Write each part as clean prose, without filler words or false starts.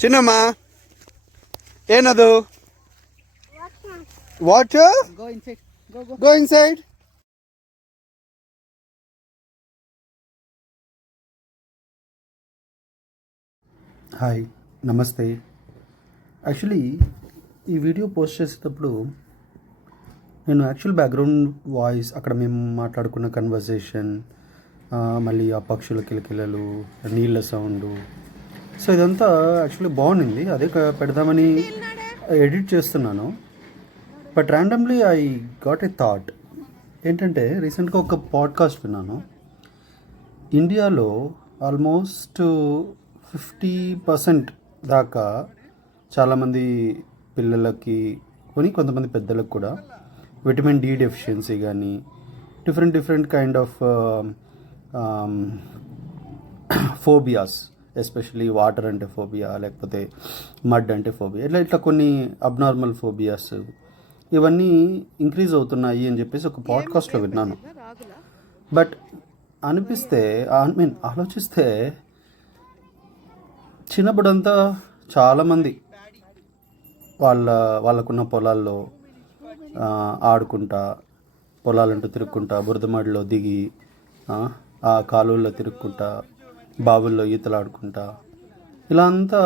చిన్నమ్మా ಏನದು water go inside hi నమస్తే. Actually ఈ వీడియో పోస్ట్ చేసేటప్పుడు నేను యాక్చువల్ బ్యాక్గ్రౌండ్ వాయిస్ అక్కడ మేము మాట్లాడుకున్న కన్వర్సేషన్, మళ్ళీ ఆ పక్షుల కిలకిలలు, నీళ్ళ సౌండు, సో ఇదంతా యాక్చువల్లీ బాగుండింది. అదే పెడదామని ఎడిట్ చేస్తున్నాను. But randomly I got a thought ఏంటంటే, రీసెంట్గా ఒక పాడ్కాస్ట్ విన్నాను. ఇండియాలో ఆల్మోస్ట్ 50% దాకా చాలామంది పిల్లలకి కొంతమంది పెద్దలకు కూడా విటమిన్ డి డెఫిషియన్సీ కానీ different kind of phobias, especially water అంటే ఫోబియా, లేకపోతే మడ్ అంటే ఫోబియా, ఇట్లా కొన్ని అబ్నార్మల్ ఫోబియాస్ ఇవన్నీ ఇంక్రీజ్ అవుతున్నాయి అని చెప్పేసి ఒక పాడ్కాస్ట్లో విన్నాను. బట్ ఆలోచిస్తే చిన్నప్పుడంతా చాలామంది వాళ్ళకున్న పొలాల్లో ఆడుకుంటా, పొలాలంటూ తిరుక్కుంటా, బురదమడిలో దిగి, ఆ కాలువల్లో తిరుక్కుంటా, బావుల్లో ఈతలాడుకుంటా, ఇలా అంతా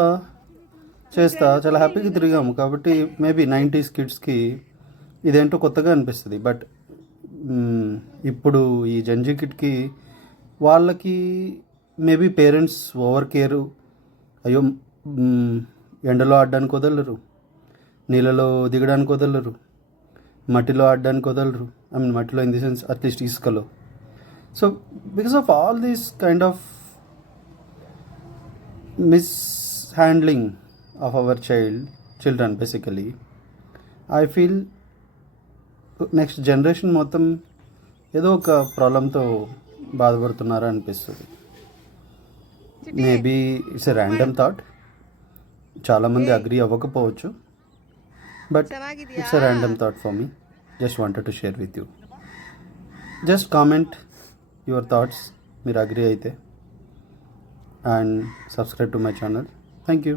చేస్తా చాలా హ్యాపీగా తిరిగాము. కాబట్టి మేబీ 90s కిడ్స్కి ఇదేంటో కొత్తగా అనిపిస్తుంది. బట్ ఇప్పుడు ఈ జంజీ కిడ్కి వాళ్ళకి మేబీ పేరెంట్స్ ఓవర్ కేరు, అయ్యో ఎండలో ఆడడానికి వదలరు, నీళ్ళలో దిగడానికి వదలరు, మట్టిలో ఆడడానికి వదలరు. మట్టిలో ఇన్ ది సెన్స్ అట్లీస్ట్ ఇసుకలో. So because of all these kind of mishandling of our children basically, I feel next generation మొత్తం ఏదో ఒక ప్రాబ్లంతో బాధపడుతున్నారా అనిపిస్తుంది. Maybe it's a random thought, చాలామంది అగ్రీ అవ్వకపోవచ్చు, but it's a random thought for me. Just wanted to share with you. Just comment your thoughts మీరు agree అయితే, and subscribe to my channel. Thank you.